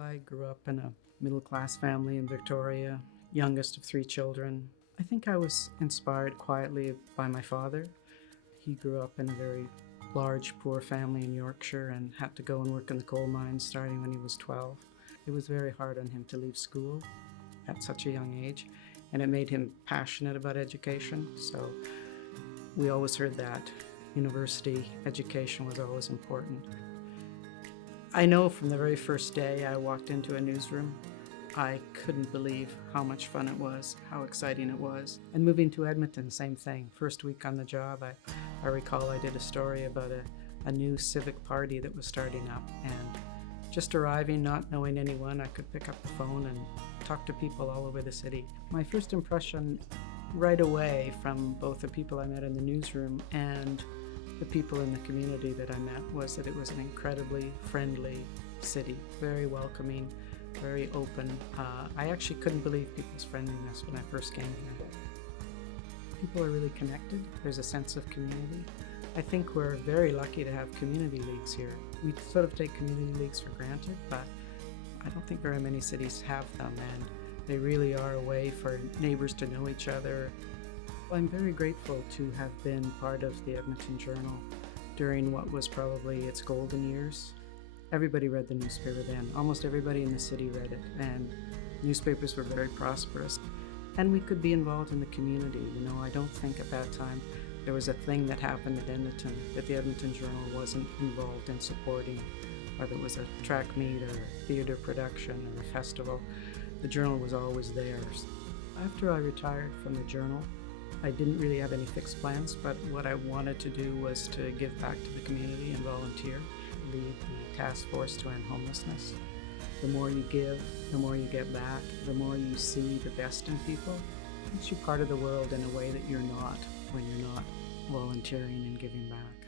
I grew up in a middle-class family in Victoria, youngest of 3 children. I think I was inspired quietly by my father. He grew up in a very large, poor family in Yorkshire and had to go and work in the coal mines starting when he was 12. It was very hard on him to leave school at such a young age, and it made him passionate about education. So we always heard that university education was always important. I know from the very first day I walked into a newsroom, I couldn't believe how much fun it was, how exciting it was. And moving to Edmonton, same thing. First week on the job, I recall I did a story about a new civic party that was starting up. And just arriving, not knowing anyone, I could pick up the phone and talk to people all over the city. My first impression right away from both the people I met in the newsroom and the people in the community that I met was that it was an incredibly friendly city, very welcoming, very open. I actually couldn't believe people's friendliness when I first came here. People are really connected. There's a sense of community. I think we're very lucky to have community leagues here. We sort of take community leagues for granted, but I don't think very many cities have them, and they really are a way for neighbors to know each other. I'm very grateful to have been part of the Edmonton Journal during what was probably its golden years. Everybody read the newspaper then. Almost everybody in the city read it, and newspapers were very prosperous. And we could be involved in the community. You know, I don't think at that time there was a thing that happened at Edmonton that the Edmonton Journal wasn't involved in supporting, whether it was a track meet or a theater production or a festival. The Journal was always theirs. After I retired from the Journal, I didn't really have any fixed plans, but what I wanted to do was to give back to the community and volunteer, lead the task force to end homelessness. The more you give, the more you get back, the more you see the best in people. It makes you part of the world in a way that you're not when you're not volunteering and giving back.